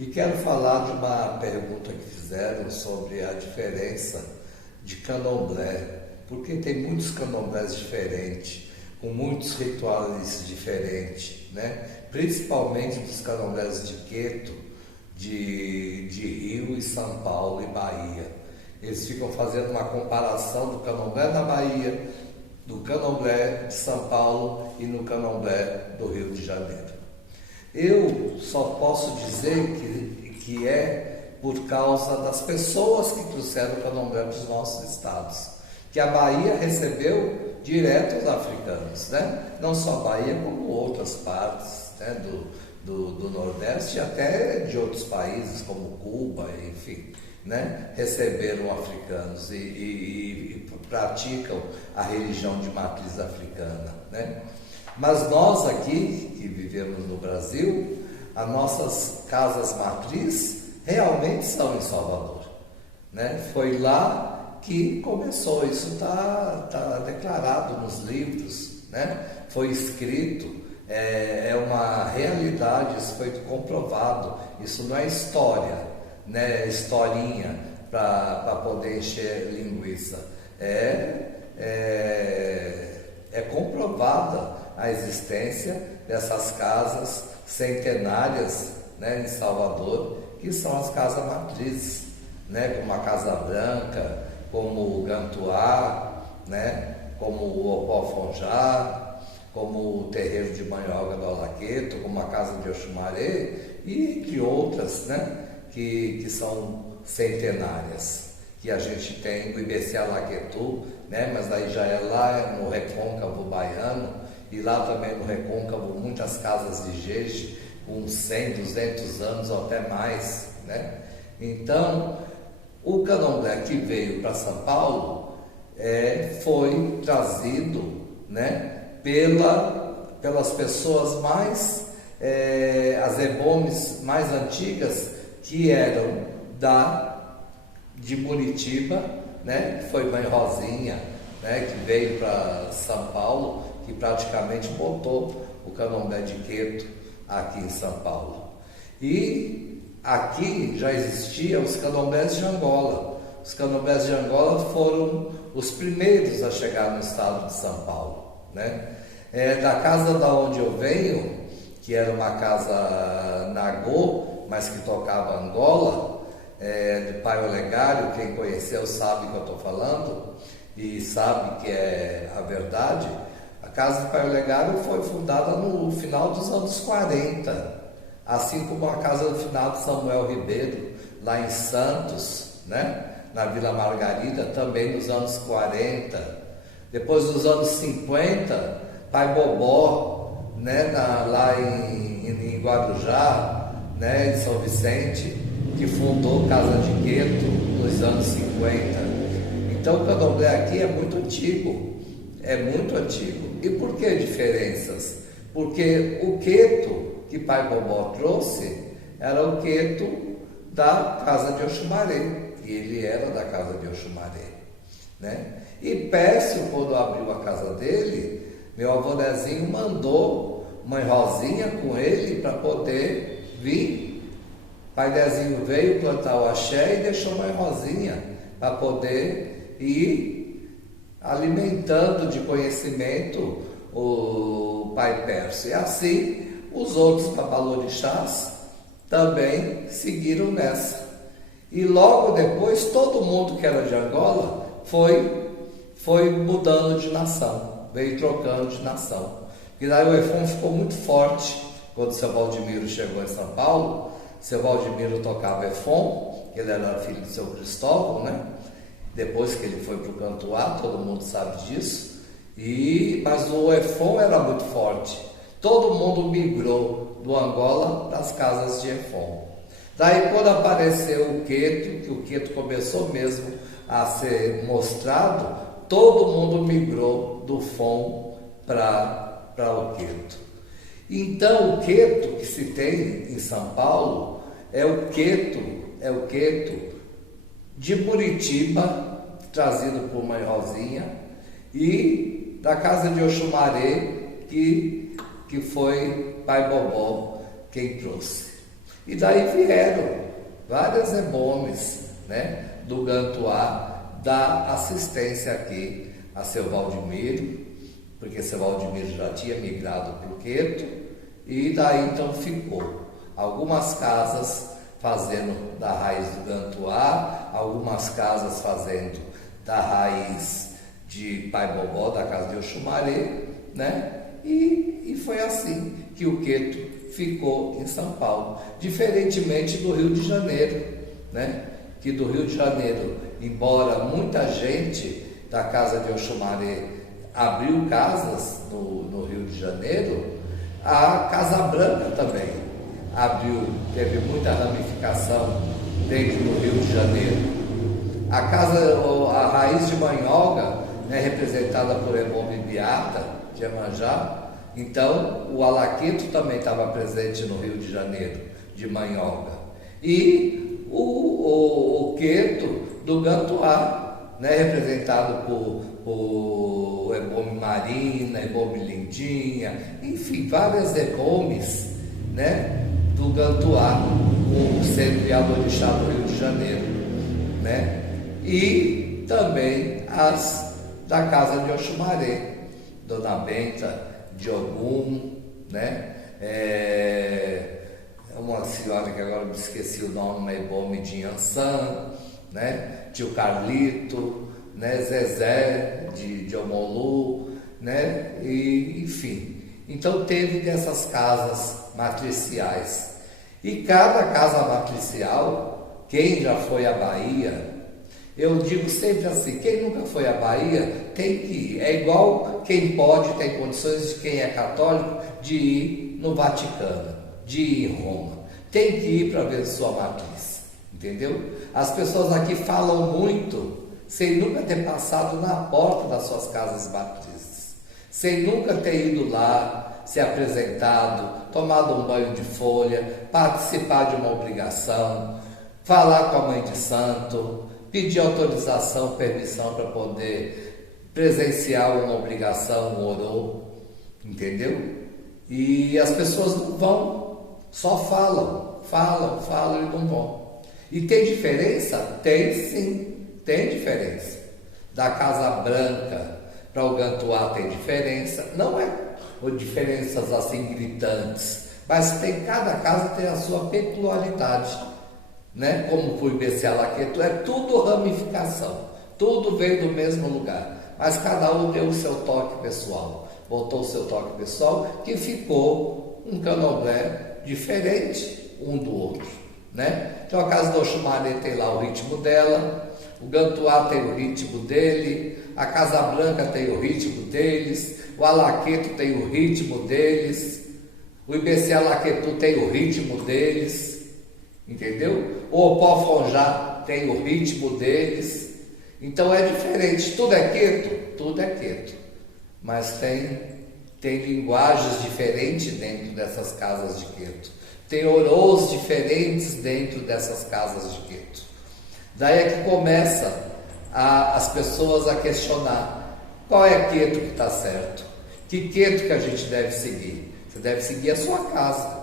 E quero falar de uma pergunta que fizeram sobre a diferença de candomblé, porque tem muitos candomblés diferentes, com muitos rituais diferentes, né? Principalmente dos candomblés de Queto, de Rio e São Paulo e Bahia. Eles ficam fazendo uma comparação do candomblé da Bahia, do candomblé de São Paulo e no candomblé do Rio de Janeiro. Eu só posso dizer que é por causa das pessoas que trouxeram o candomblé para os nossos estados, que a Bahia recebeu direto os africanos, né? Não só a Bahia, como outras partes, né? do Nordeste e até de outros países, como Cuba, enfim, né? Receberam africanos e praticam a religião de matriz africana, né? Mas nós aqui, que vivemos no Brasil, as nossas casas matriz realmente são em Salvador, né? Foi lá que começou, isso tá declarado nos livros, né? Foi escrito, é uma realidade, isso foi comprovado, isso não é história, né? Historinha para poder encher linguiça, é comprovada a existência dessas casas centenárias, né, em Salvador, que são as casas matrizes, né, como a Casa Branca, como o Gantuá, né, como o Opó-Fonjá, como o Terreiro de Manhoga do Alaqueto, como a Casa de Oxumaré e entre outras, né, que são centenárias, que a gente tem o IBC Alaquetu, né, mas aí já é lá no Recôncavo Baiano, e lá também no Recôncavo muitas casas de jeje com 100, 200 anos ou até mais, né? Então, o candomblé que veio para São Paulo foi trazido, né, pelas pessoas mais, as ebomes mais antigas, que eram de Muritiba, né, que foi Mãe Rosinha, né, que veio para São Paulo, que praticamente botou o candomblé de Queto aqui em São Paulo. E aqui já existiam os candomblés de Angola. Os candomblés de Angola foram os primeiros a chegar no estado de São Paulo, né? Da casa da onde eu venho, que era uma casa Nagô, mas que tocava Angola, do pai Olegário, quem conheceu sabe o que eu estou falando e sabe que é a verdade. A casa do pai Olegário foi fundada no final dos anos 40, assim como a casa do finado Samuel Ribeiro, lá em Santos, né? Na Vila Margarida, também nos anos 40. Depois dos anos 50, pai Bobó, né? Lá em Guarujá, né? Em São Vicente, que fundou Casa de Queto nos anos 50. Então o candomblé aqui é muito antigo, E por que diferenças? Porque o Queto que pai Bobó trouxe era o Queto da casa de Oxumaré, e ele era da casa de Oxumaré, né? E Pécio, quando abriu a casa dele, meu avô Nezinho mandou Mãe Rosinha com ele para poder vir. Pai Nezinho veio plantar o axé e deixou Mãe Rosinha para poder ir alimentando de conhecimento o pai Pécio. E assim os outros babalorixás também seguiram nessa. E logo depois todo mundo que era de Angola foi mudando de nação, veio trocando de nação. E daí o Efon ficou muito forte quando o seu Valdemiro chegou em São Paulo. Seu Valdemiro tocava Efon, ele era filho do seu Cristóvão, né? Depois que ele foi para o Cantuá, todo mundo sabe disso. Mas o Efon era muito forte. Todo mundo migrou do Angola para as casas de Efon. Daí quando apareceu o Queto, que o Queto começou mesmo a ser mostrado, todo mundo migrou do Fon para o Queto. Então o Queto que se tem em São Paulo é o Queto de Muritiba, trazido por Mãe Rosinha, e da casa de Oxumaré, que foi pai Bobó quem trouxe. E daí vieram várias EBOMs, né, do Gantuá, dar assistência aqui a seu Valdemiro, porque seu Valdemiro já tinha migrado para o Queto, e daí então ficou algumas casas fazendo da raiz do Gantuá, algumas casas fazendo da raiz de Pai Bobó, da casa de Oxumaré, né? E foi assim que o Queto ficou em São Paulo, diferentemente do Rio de Janeiro, né? Que do Rio de Janeiro, embora muita gente da casa de Oxumaré abriu casas no Rio de Janeiro, a Casa Branca também abriu, teve muita ramificação dentro do Rio de Janeiro. A raiz de Manhoga, né, representada por Ebombe Beata, de Iemanjá. Então, o Alaqueto também estava presente no Rio de Janeiro, de Manhoga. E o Queto do Gantuá, né, representado por Ebombe Marina, Ebombe Lindinha, enfim, várias Ebomes, né, do Gantuá, sendo criador-orixá do Rio de Janeiro, né? E também as da casa de Oxumaré, Dona Benta de Ogum, né? Uma senhora que agora me esqueci o nome, uma Ebome de Iansã, né? Tio Carlito, né? Zezé de Omolu, né? E, enfim, então teve dessas casas matriciais. E cada casa matricial, quem já foi à Bahia, eu digo sempre assim, quem nunca foi à Bahia tem que ir. É igual quem pode, tem condições de quem é católico, de ir no Vaticano, de ir em Roma. Tem que ir para ver sua matriz, entendeu? As pessoas aqui falam muito, sem nunca ter passado na porta das suas casas matrizes, sem nunca ter ido lá, se apresentado, tomado um banho de folha, participar de uma obrigação, falar com a Mãe de Santo, pedir autorização, permissão para poder presenciar uma obrigação, um orô, entendeu? E as pessoas não vão, só falam e não vão. E tem diferença? Tem sim, tem diferença. Da Casa Branca para o Gantuá tem diferença, não é diferenças assim gritantes, mas cada casa tem a sua peculiaridade, né? Como foi o IBC Alaqueto, é tudo ramificação, tudo veio do mesmo lugar, mas cada um deu o seu toque pessoal, botou o seu toque pessoal, que ficou um candomblé diferente um do outro, né? Então a casa do Oxumaré tem lá o ritmo dela, o Gantuá tem o ritmo dele, a Casa Branca tem o ritmo deles, o Alaqueto tem o ritmo deles, o IBC Alaquetu tem o ritmo deles, entendeu? O Opó-Fonjá tem o ritmo deles. Então é diferente, tudo é queto? Tudo é queto, mas tem linguagens diferentes dentro dessas casas de queto, tem orôs diferentes dentro dessas casas de queto. Daí é que começa as pessoas a questionar qual é queto que está certo, que queto que a gente deve seguir. Você deve seguir a sua casa,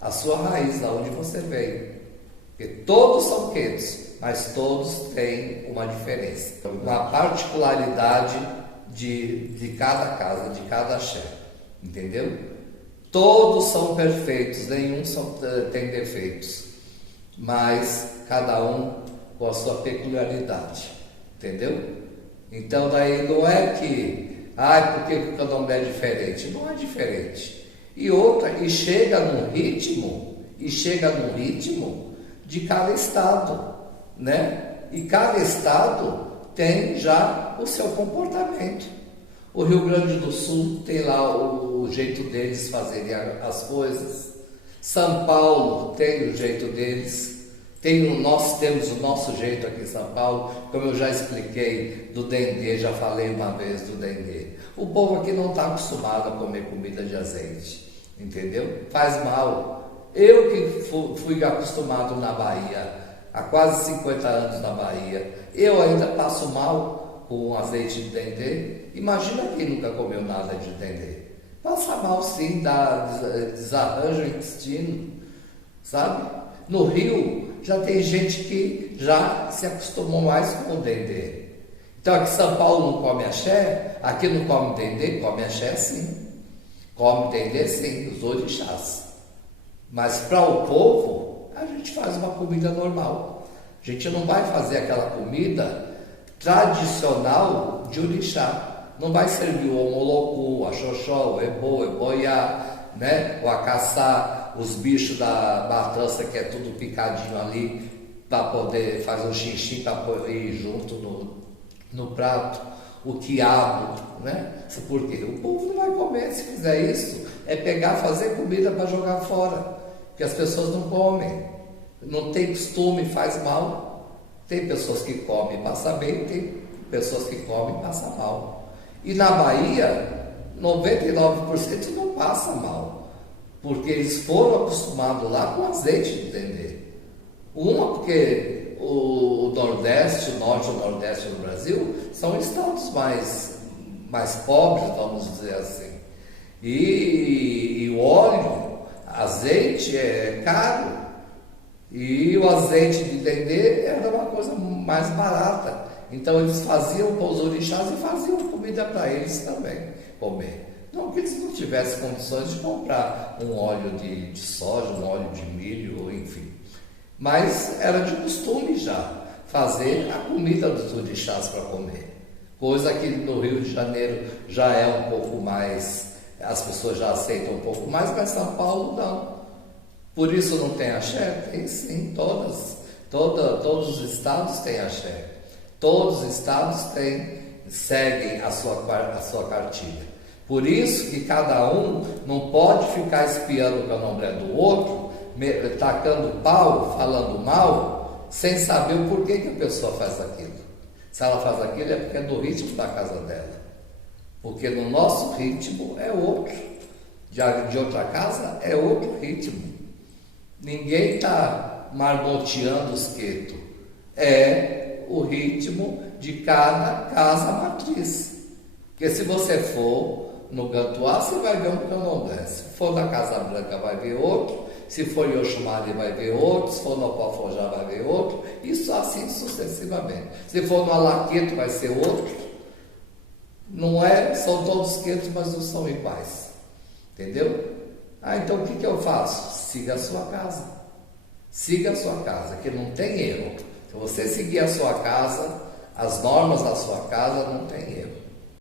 a sua raiz, aonde você veio, porque todos são quetos, mas todos têm uma diferença, uma particularidade de cada casa, de cada axé, entendeu? Todos são perfeitos, nenhum tem defeitos, mas cada um com a sua peculiaridade, entendeu? Então daí não é que, porque o candomblé é diferente, não é diferente. E outra, chega num ritmo de cada estado, né? E cada estado tem já o seu comportamento. O Rio Grande do Sul tem lá o jeito deles fazerem as coisas. São Paulo tem o jeito deles. Temos o nosso jeito aqui em São Paulo, como eu já expliquei do dendê, já falei uma vez do dendê. O povo aqui não está acostumado a comer comida de azeite, entendeu? Faz mal. Eu que fui acostumado na Bahia, há quase 50 anos na Bahia, eu ainda passo mal com azeite de dendê. Imagina quem nunca comeu nada de dendê. Passa mal sim, desarranja o intestino. sabe? No Rio já tem gente que já se acostumou mais com o dendê. Então aqui em São Paulo não come axé, aqui não come dendê, come axé sim. Come dendê sim, os orixás. Mas para o povo, a gente faz uma comida normal. A gente não vai fazer aquela comida tradicional de orixá. Não vai servir o omolocu, a xoxó, o ebô, o eboiá, né? O acaçá, os bichos da matança que é tudo picadinho ali para poder fazer um xixi para pôr junto no prato, o quiabo, né? Por quê? O povo não vai comer se fizer isso. É pegar, fazer comida para jogar fora, porque as pessoas não comem, não tem costume, faz mal. Tem pessoas que comem e passam bem, tem pessoas que comem e passam mal. E na Bahia, 99% não passa mal, porque eles foram acostumados lá com azeite de dendê. Uma porque o Nordeste, o Norte e o Nordeste do Brasil são estados mais pobres, vamos dizer assim. E o óleo, azeite é caro. E o azeite de dendê era uma coisa mais barata. Então eles faziam para os orixás e faziam comida para eles também comer. Não que eles não tivessem condições de comprar um óleo de soja, um óleo de milho, enfim. Mas era de costume já fazer a comida dos orixás para comer. Coisa que no Rio de Janeiro já é um pouco mais, as pessoas já aceitam um pouco mais, mas São Paulo não. Por isso não tem axé? Tem sim, todos os estados têm axé. Todos os estados seguem a sua cartilha. Por isso que cada um não pode ficar espiando o candomblé do outro, tacando pau, falando mal, sem saber o porquê que a pessoa faz aquilo. Se ela faz aquilo é porque é do ritmo da casa dela. Porque no nosso ritmo é outro. De outra casa é outro ritmo. Ninguém está marmoteando os quetos. É o ritmo de cada casa matriz. Porque se você for no Gantuá, você vai ver um candomblé. Se for na Casa Branca, vai ver outro. Se for em Oxumari, vai ver outro. Se for no Pafojá, vai ver outro. Isso assim sucessivamente. Se for no Alaqueto, vai ser outro. Não é, são todos quetos, mas não são iguais. Entendeu? Então o que eu faço? Siga a sua casa. Siga a sua casa, que não tem erro. Se você seguir a sua casa, as normas da sua casa, não tem erro.